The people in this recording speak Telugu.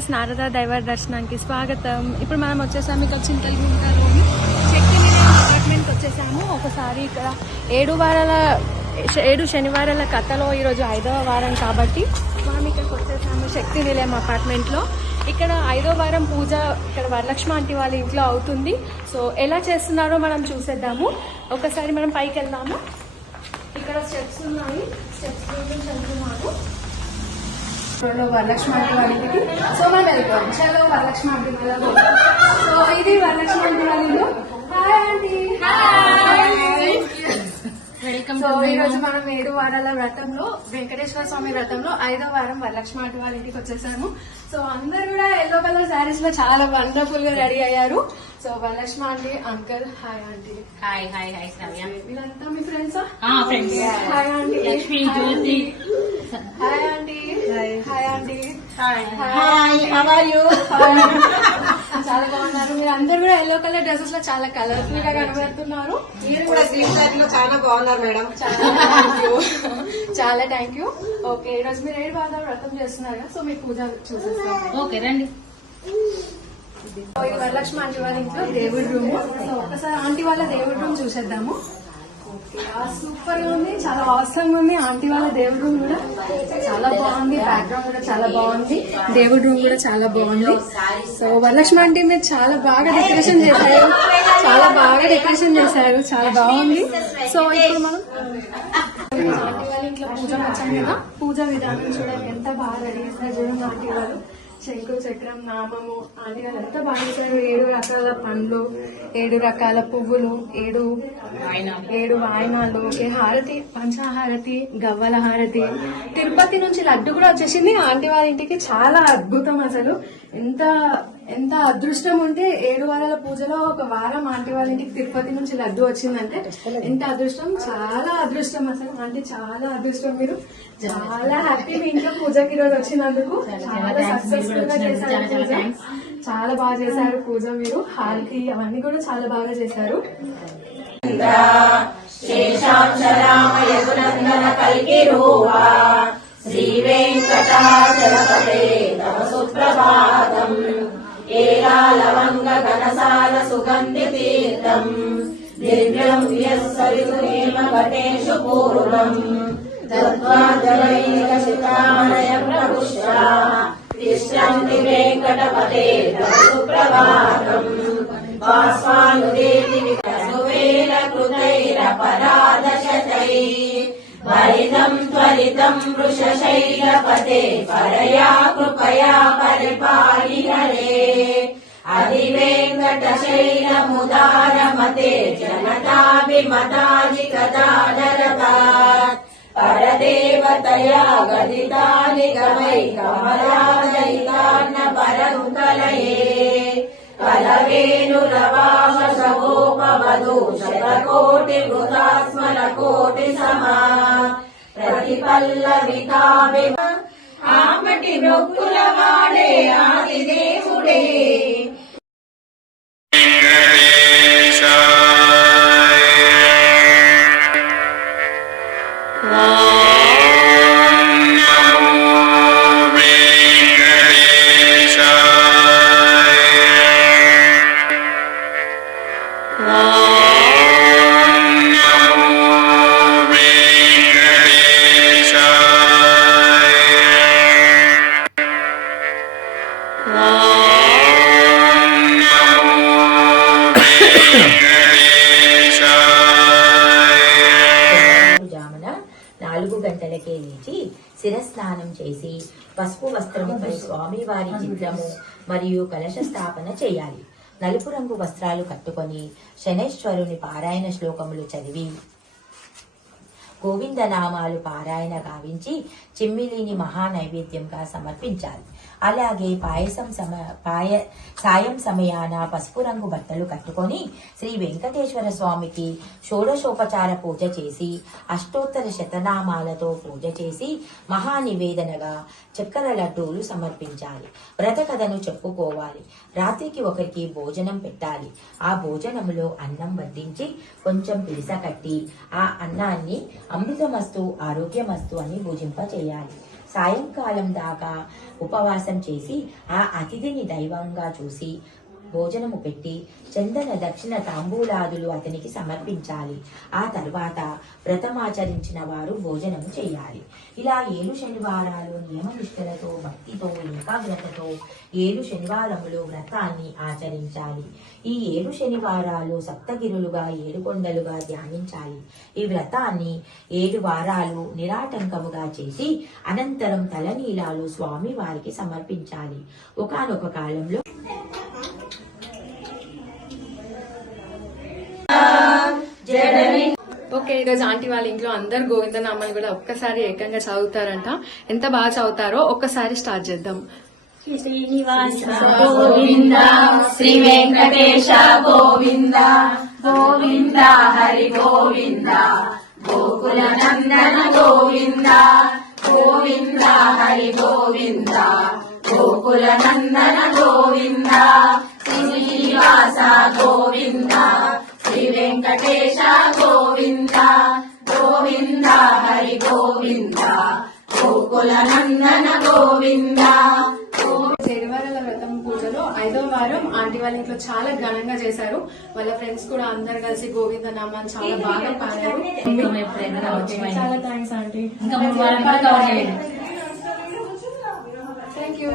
వ్యూవర్స్, నారద దైవ దర్శనానికి స్వాగతం. ఇప్పుడు మనం వచ్చేసాము ఇక్కడ చింతలగుంటలోని శక్తి నిలయం అపార్ట్మెంట్కి వచ్చేసాము. ఒకసారి ఇక్కడ 7 శనివారాల కథలో ఈరోజు 5వ వారం కాబట్టి మనం ఇక్కడికి వచ్చేసాము శక్తి నిలయం అపార్ట్మెంట్లో. ఇక్కడ 5వ వారం పూజ ఇక్కడ వరలక్ష్మి ఆంటీ వాళ్ళ ఇంట్లో అవుతుంది. సో ఎలా చేస్తున్నారో మనం చూసేద్దాము. ఒకసారి మనం పైకి వెళ్దాము. ఇక్కడ స్టెప్స్ ఉన్నాయి, స్టెప్స్ నుంచి వెళ్తున్నాము. వరలక్ష్మి ఆంటీ వాళ్ళ ఇంటికి. సో మనం వెళ్తాం. చలో వరలక్ష్మి ఆంటీ వాళ్ళ. సో ఇది వరలక్ష్మి ఆంటీ వాళ్ళ ఇల్లు. Hi aunty. సో ఈ రోజు మనం 7 వారాల వ్రతంలో వెంకటేశ్వర స్వామి వ్రతంలో 5వ వారం వరలక్ష్మి ఆంటీ వాళ్ళ ఇంటికి వచ్చేసాము. సో అందరు కూడా ఎల్లో కలర్ శారీస్ లో చాలా వండర్ఫుల్ గా రెడీ అయ్యారు. So Varalakshmi aunty, uncle. Hi aunty. Hi hi hi Shravya. వీళ్ళంతా మీ ఫ్రెండ్సా? Friends. Hi aunty. Lakshmi, Jyothi. Hi aunty. Hi aunty. Hi, how are you? చాలా బాగున్నారు. మీరు అందరు కూడా ఎల్లో కలర్ డ్రెస్సెస్ లో చాలా కలర్ఫుల్ గా కనబడుతున్నారు. మీరు కూడా గ్రీన్ కలర్ లో చాలా బాగున్నారు మేడం. చాలా థ్యాంక్ యూ. ఓకే, ఈ రోజు మీరు 7 వారాల వ్రతం చేస్తున్నారు కదా, సో మీకు పూజ చూసేస్తాం. ఓకే రండి. ఇది వరలక్ష్మి ఆంటీ వాళ్ళ ఇంట్లో దేవుడి రూమ్. సో ఒకసారి ఆంటీ వాళ్ళ దేవుడి రూమ్ చూసేద్దాము. సూపర్ గా ఉంది, చాలా అవసరంగా ఉంది. ఆంటీ వాళ్ళ దేవుడి రూమ్ కూడా చాలా బాగుంది, బ్యాక్గ్రౌండ్ కూడా చాలా బాగుంది, దేవుడి రూమ్ కూడా చాలా బాగుంది. సో వరలక్ష్మి ఆంటీ మీరు చాలా బాగా డెకరేషన్ చేశారు, చాలా బాగా డెకరేషన్ చేశారు, చాలా బాగుంది. సో ఇప్పుడు మనం ఆంటీ వాళ్ళ ఇంట్లో పూజ వచ్చాం కదా, పూజా విధానం చూడండి ఎంత బాగా రెడీ చేస్తారు. చూడండి ఆంటీ వాళ్ళు శంకు చక్రం నామము ఆంటీ వాళ్ళు ఎంత బాగా చేశారు. 7 రకాల పండ్లు, 7 రకాల పువ్వులు, 7 వాయనాలు, హారతి, పంచాహారతి, గవ్వల హారతి. తిరుపతి నుంచి లడ్డు కూడా వచ్చేసింది ఆంటీ వాళ్ళ ఇంటికి. చాలా అద్భుతం అసలు. ఎంత అదృష్టం ఉంటే 7 వారాల పూజలో ఒక వారం ఆంటీ వాళ్ళ ఇంటికి తిరుపతి నుంచి లడ్డు వచ్చిందంటే ఎంత అదృష్టం. చాలా అదృష్టం అసలు. ఆంటీ చాలా అదృష్టం. మీరు చాలా హ్యాపీ మీ ఇంట్లో పూజకి రోజు వచ్చినందుకు. చాలా సక్సెస్ఫుల్ గా చేశారు పూజ, చాలా బాగా చేశారు పూజ. మీరు హారతి అవన్నీ కూడా చాలా బాగా చేశారు. శ్రీ వెంకటాచలపతే తవ సుప్రభాతం ఏలాలవంగ ఘనసార సుగంధి తీర్థం దివ్యం యస్సరితురేమ ఘటేషు పూర్ణం తత్వాజలైక శిఖామణయ ప్రపుష్ట తిష్టంతి వెంకటపతే తవ సుప్రభాతం బాష్పానుదేతి వికసువేల కృతైరపరాధశతై భరితం త్వరితం వృషశైలపతే పరయా కృపయా పరిపాలి హరే అధివేంకటశైలముదారమతే జనతాభిమతాధికదాదరపాత్ పరదేవతయా గదితాని గవై కమలాదయితాన్న పరంకలయే కలవేణురవాసోపవధూ శతకోటి వృతాస్మర కోటి సమా ప్రతిపల్లవితాభి ఆమటి మృక్కుల వాడే ఆదిదేవుడే. జామున 4 గంటలకే లేచి శిరస్నానం చేసి పసుపు వస్త్రముపై స్వామివారి చిత్రము మరియు కలశ స్థాపన చేయాలి. నలుపు రంగు వస్త్రాలు కట్టుకొని శనైశ్వరుని పారాయణ శ్లోకములు చదివి గోవిందనామాలు పారాయణ గావించి చిమ్మిలిని మహా నైవేద్యంగా సమర్పించాలి. అలాగే సాయం సమయాన పసుపు రంగు బట్టలు కట్టుకొని శ్రీ వెంకటేశ్వర స్వామికి షోడశోపచార పూజ చేసి అష్టోత్తర శతనామాలతో పూజ చేసి మహా నివేదనగా చక్కెర లడ్డూలు సమర్పించాలి. వ్రత కథను చెప్పుకోవాలి. రాత్రికి ఒకరికి భోజనం పెట్టాలి. ఆ భోజనములో అన్నం వడ్డించి కొంచెం పిడిస కట్టి ఆ అన్నాన్ని అమృతమస్తు ఆరోగ్యమస్తు అని భుజింప చేయాలి. సాయంకాలం దాకా ఉపవాసం చేసి ఆ అతిథిని దైవంగా చూసి భోజనము పెట్టి చందన దక్షిణ తాంబూలాదులు అతనికి సమర్పించాలి. ఆ తర్వాత వ్రతమాచరించిన వారు భోజనము చేయాలి. ఇలా 7 శనివారాలు నియమనిష్టలతో భక్తితో ఏకాగ్రతతో 7 శనివారములు వ్రతాన్ని ఆచరించాలి. ఈ 7 శనివారాలు సప్తగిరులుగా 7 కొండలుగా ధ్యానించాలి. ఈ వ్రతాన్ని 7 వారాలు నిరాటంకముగా చేసి అనంతరం తలనీలాలు స్వామి వారికి సమర్పించాలి. ఒకానొక కాలంలో ఓకే, ఈరోజు ఆంటీ వాళ్ళ ఇంట్లో అందరు గోవిందనామాలు కూడా ఒక్కసారి ఏకంగా చదువుతారంట. ఎంత బాగా చదువుతారో ఒక్కసారి స్టార్ట్ చేద్దాం. శ్రీనివాస గోవింద, శ్రీ వెంకటేశ గోవింద, గోవింద హరి గోవింద, గోకుల నందన గోవింద, గోవింద హరి గోవింద, గోకుల నందన గోవింద, శ్రీనివాస గోవింద, శ్రీ వెంకటేశ గోవింద, గోవింద హరి గోవింద, గోకుల నందన గోవింద. శనివారాల వ్రతం పూజలో 5వ వారం ఆంటీ వాళ్ళ ఇంట్లో చాలా ఘనంగా చేశారు. వాళ్ళ ఫ్రెండ్స్ కూడా అందరు కలిసి గోవింద నామాన్ని చాలా బాగా పాడారు. చాలా థ్యాంక్స్ ఆంటీ. Thank you.